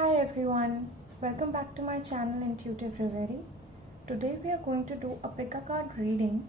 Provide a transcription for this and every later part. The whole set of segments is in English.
Hi everyone, welcome back to my channel Intuitive Reverie. Today we are going to do a pick a card reading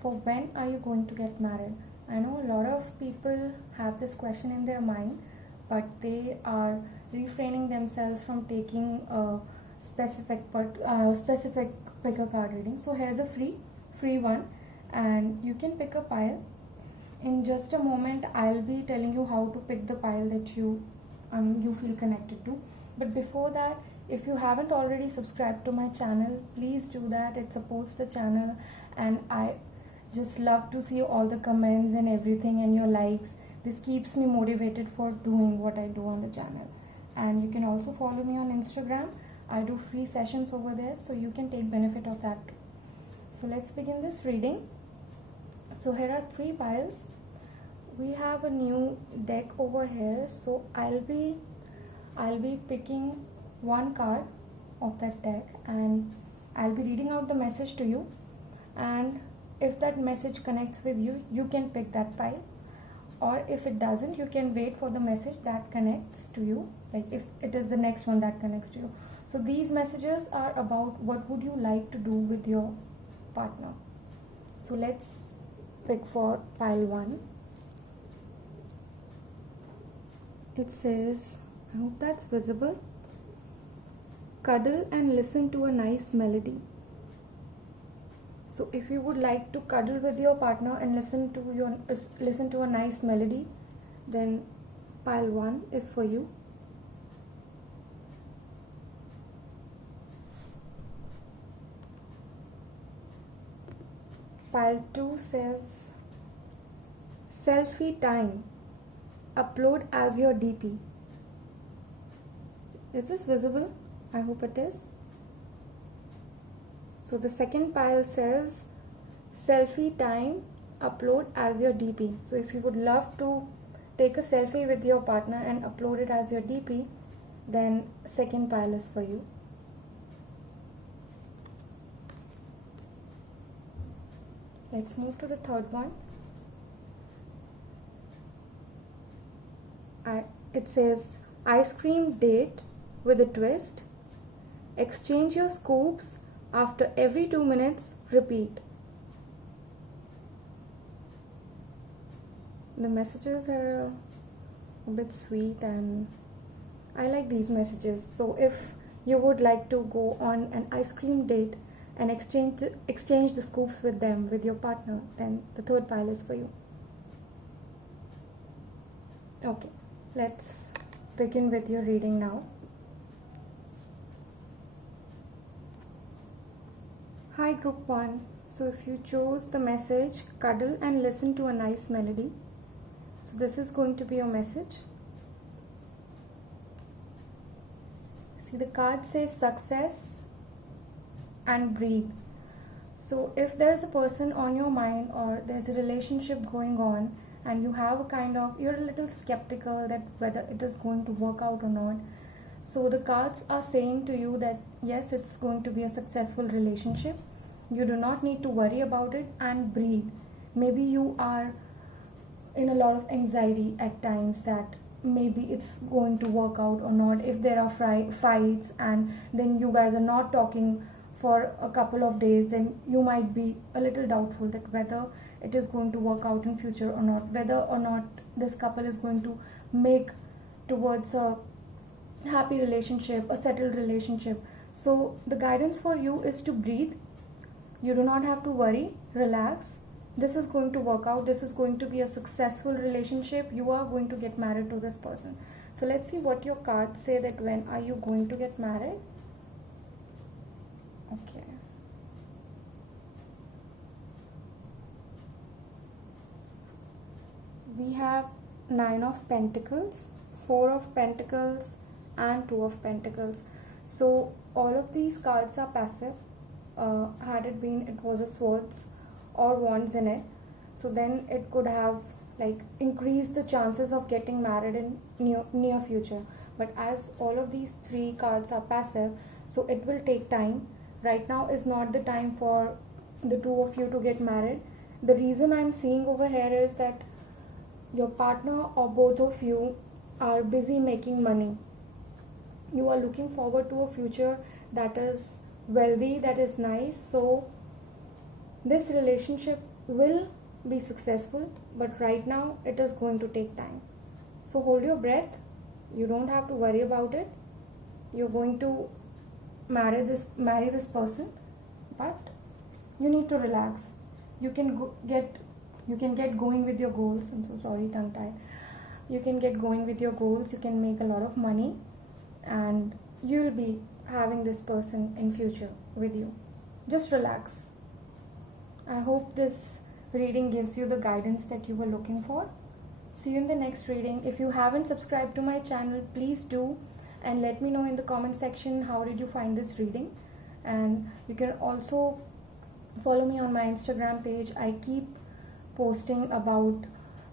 for when are you going to get married. I know a lot of people have this question in their mind, but they are refraining themselves from taking a specific pick a card reading. So here's a free one, and you can pick a pile. In just a moment, I'll be telling you how to pick the pile that you feel connected to. But before that, if you haven't already subscribed to my channel, please do that. It supports the channel, and I just love to see all the comments and everything and your likes. This keeps me motivated for doing what I do on the channel. And you can also follow me on Instagram. I do free sessions over there, so you can take benefit of that too. So let's begin this reading. So here are three piles. We have a new deck over here, so I'll be picking one card of that deck, and I'll be reading out the message to you, and if that message connects with you, you can pick that pile, or if it doesn't, you can wait for the message that connects to you, like if it is the next one that connects to you. So these messages are about what would you like to do with your partner. So let's pick for pile 1. It says, I hope that's visible, cuddle and listen to a nice melody. So if you would like to cuddle with your partner and listen to a nice melody, then pile 1 is for you. Pile 2 says, selfie time, upload as your DP. Is this visible? I hope it is. So the second pile says, selfie time, upload as your DP. So if you would love to take a selfie with your partner and upload it as your DP, then second pile is for you. Let's move to the third one. It says, ice cream date with a twist. Exchange your scoops after every 2 minutes. Repeat. The messages are a bit sweet, and I like these messages. So if you would like to go on an ice cream date and exchange the scoops with them, with your partner, then the third pile is for you. Okay, let's begin with your reading now. Hi group 1. So if you chose the message, cuddle and listen to a nice melody, so this is going to be your message. See, the card says success and breathe. So if there's a person on your mind, or there's a relationship going on, and you have you're a little skeptical that whether it is going to work out or not, so the cards are saying to you that yes, it's going to be a successful relationship. You do not need to worry about it, and breathe. Maybe you are in a lot of anxiety at times that maybe it's going to work out or not. If there are fights and then you guys are not talking for a couple of days, then you might be a little doubtful that whether it is going to work out in future or not, whether or not this couple is going to make towards a happy relationship, a settled relationship. So the guidance for you is to breathe. You do not have to worry, relax. This is going to work out. This is going to be a successful relationship. You are going to get married to this person. So let's see what your cards say, that when are you going to get married. Okay. We have 9 of Pentacles, 4 of Pentacles, and 2 of Pentacles. So all of these cards are passive. Had it been it was a swords or wands in it, so then it could have increased the chances of getting married in near future. But as all of these 3 cards are passive, so it will take time. Right now is not the time for the two of you to get married. The reason I'm seeing over here is that your partner or both of you are busy making money. you are looking forward to a future that is wealthy, that is nice. So this relationship will be successful, but right now it is going to take time. So hold your breath. You don't have to worry about it. You're going to marry this person, but you need to relax. You can get going with your goals. I'm so sorry, tongue tie. You can get going with your goals. You can make a lot of money, and you'll be having this person in future with you. Just relax. I hope this reading gives you the guidance that you were looking for. See you in the next reading. If you haven't subscribed to my channel, please do, and let me know in the comment section how did you find this reading. And you can also follow me on my Instagram page. I keep posting about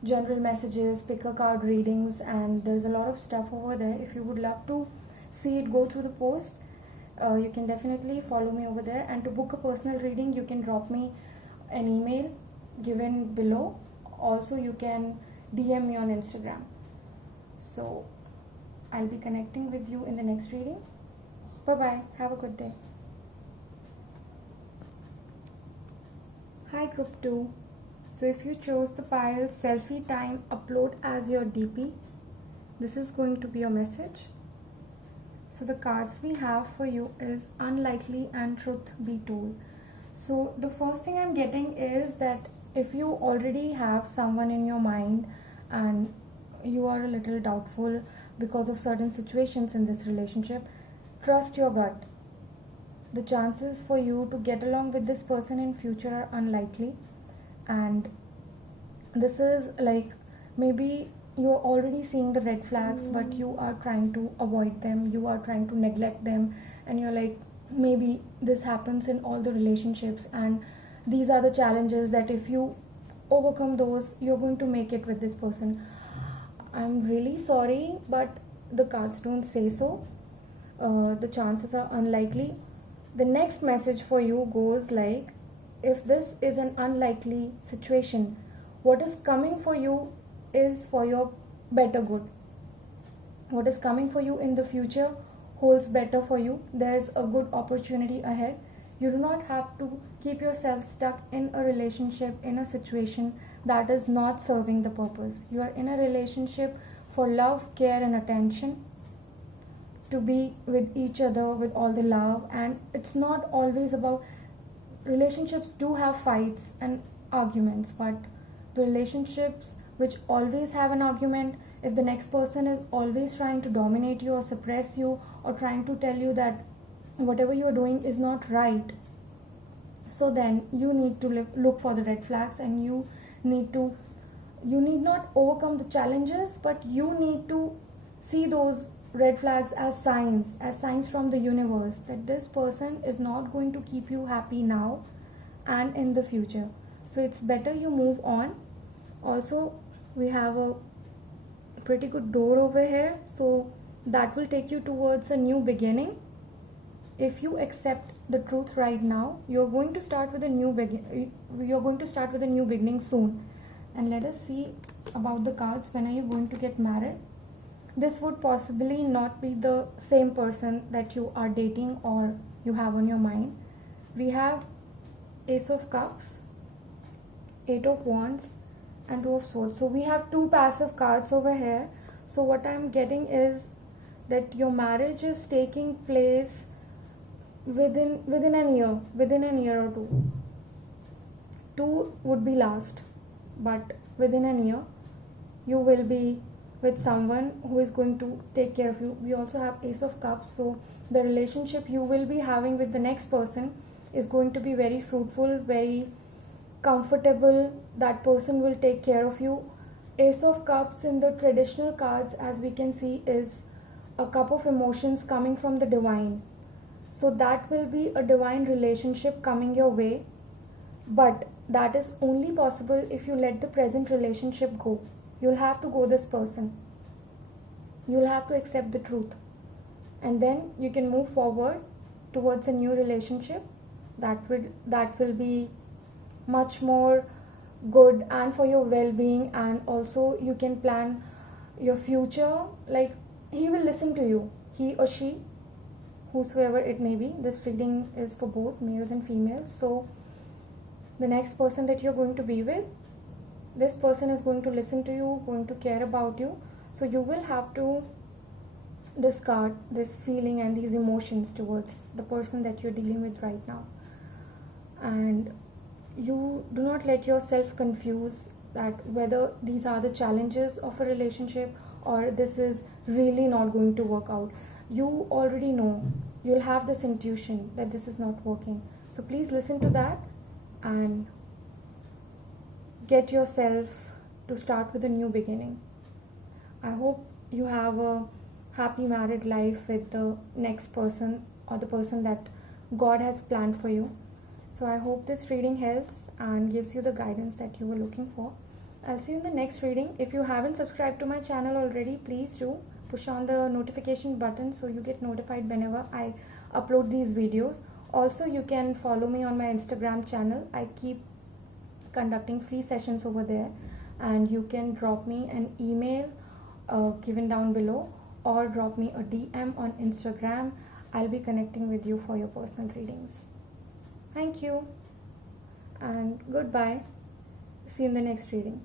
general messages, pick a card readings, and there's a lot of stuff over there. If you would love to see it go through the post, you can definitely follow me over there. And to book a personal reading, you can drop me an email given below. Also, you can DM me on Instagram. So I'll be connecting with you in the next reading. Bye bye. Have a good day. Hi group 2. So if you chose the pile selfie time upload as your DP, this is going to be your message. So the cards we have for you is unlikely and truth be told. So the first thing I'm getting is that if you already have someone in your mind and you are a little doubtful because of certain situations in this relationship, trust your gut. The chances for you to get along with this person in future are unlikely, and this is like maybe you're already seeing the red flags, but you are trying to avoid them, you are trying to neglect them, and you're like, maybe this happens in all the relationships, and these are the challenges that if you overcome those, you're going to make it with this person. I'm really sorry, but the cards don't say so. The chances are unlikely. The next message for you goes like, if this is an unlikely situation, what is coming for you is for your better good. What is coming for you in the future holds better for you. There's a good opportunity ahead. You do not have to keep yourself stuck in a relationship, in a situation that is not serving the purpose. You are in a relationship for love, care, and attention, to be with each other with all the love. And it's not always about, relationships do have fights and arguments, but the relationships which always have an argument, if the next person is always trying to dominate you or suppress you or trying to tell you that whatever you're doing is not right, so then you need to look for the red flags, and you need not overcome the challenges, but you need to see those red flags as signs from the universe that this person is not going to keep you happy now and in the future. So it's better you move on. Also, we have a pretty good door over here, so that will take you towards a new beginning. If you accept the truth right now, you're going to start with a new beginning soon. And let us see about the cards. When are you going to get married? This would possibly not be the same person that you are dating or you have on your mind. We have Ace of Cups, Eight of Wands, and Two of Swords. So we have two passive cards over here. So what I'm getting is that your marriage is taking place within a year or two. Two would be last, but within a year you will be with someone who is going to take care of you. We also have Ace of Cups, so the relationship you will be having with the next person is going to be very fruitful, very comfortable. That person will take care of you. Ace of Cups in the traditional cards, as we can see, is a cup of emotions coming from the divine. So that will be a divine relationship coming your way, but that is only possible if you let the present relationship go. You'll have to go this person. You'll have to accept the truth, and then you can move forward towards a new relationship that will be much more good and for your well-being, and also you can plan your future. Like, he will listen to you. he or she, whosoever it may be. This reading is for both males and females. So the next person that you're going to be with, this person is going to listen to you, going to care about you. So you will have to discard this feeling and these emotions towards the person that you're dealing with right now. And you do not let yourself confuse that whether these are the challenges of a relationship or this is really not going to work out. You already know, you'll have this intuition that this is not working. So please listen to that and get yourself to start with a new beginning. I hope you have a happy married life with the next person or the person that God has planned for you. So I hope this reading helps and gives you the guidance that you were looking for. I'll see you in the next reading. If you haven't subscribed to my channel already, please do push on the notification button so you get notified whenever I upload these videos. Also, you can follow me on my Instagram channel. I keep conducting free sessions over there, and you can drop me an email given down below or drop me a DM on Instagram. I'll be connecting with you for your personal readings. Thank you and goodbye. See you in the next reading.